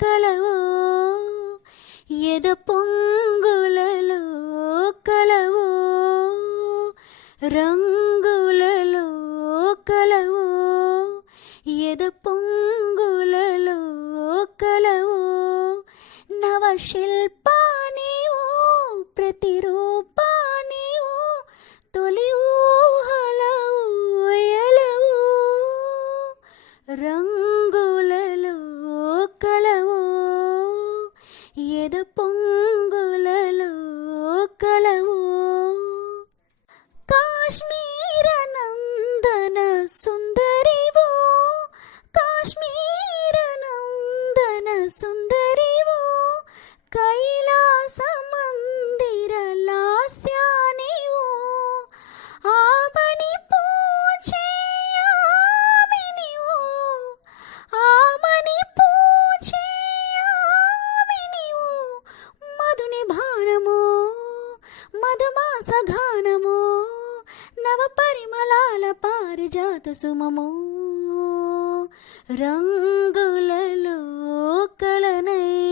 కలవో ఎద పొంగులలో కలవో రంగులలో కలవో ఎద పొంగులలో కలవో నవ శిల్పానివో ప్రతిరూపానివో తొలి ఊహల ఊయలవో రంగులలో ఎద పొంగులలో కలవో కాశ్మీర నందన సుందరివో కాశ్మీర నందన సుందరివో సఘానమో నవ పరిమళాల పారిజాత సుమము. రంగులలో కలనై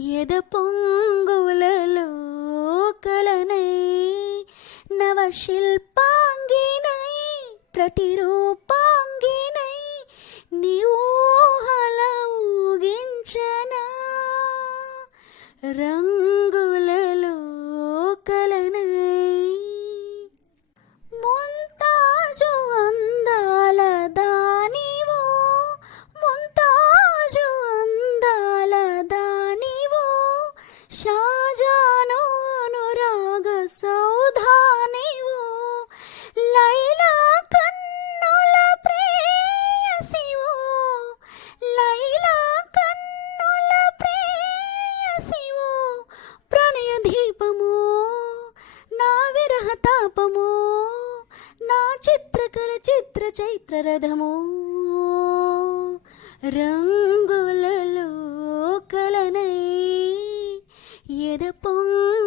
ఎద పొంగులలో కలనై నవ శిల్పాంగినై ప్రతిరూపాంగినై నీ ఊగించనా. రంగు అనురాగ సౌధానివో లైలా కన్నుల ప్రేయసివో లైలా కన్నుల ప్రేయసివో ప్రణయ దీపమో నా విరహ తాపమో నా చిత్రకర చిత్ర చైత్ర రథమో రంగులలో కలనై ఎద పొంగ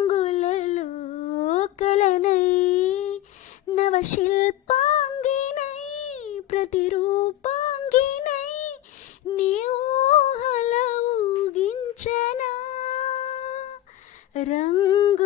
శిల్పాంగినై ప్రతిరూపాంగినై నిహల ఊగించనా రంగు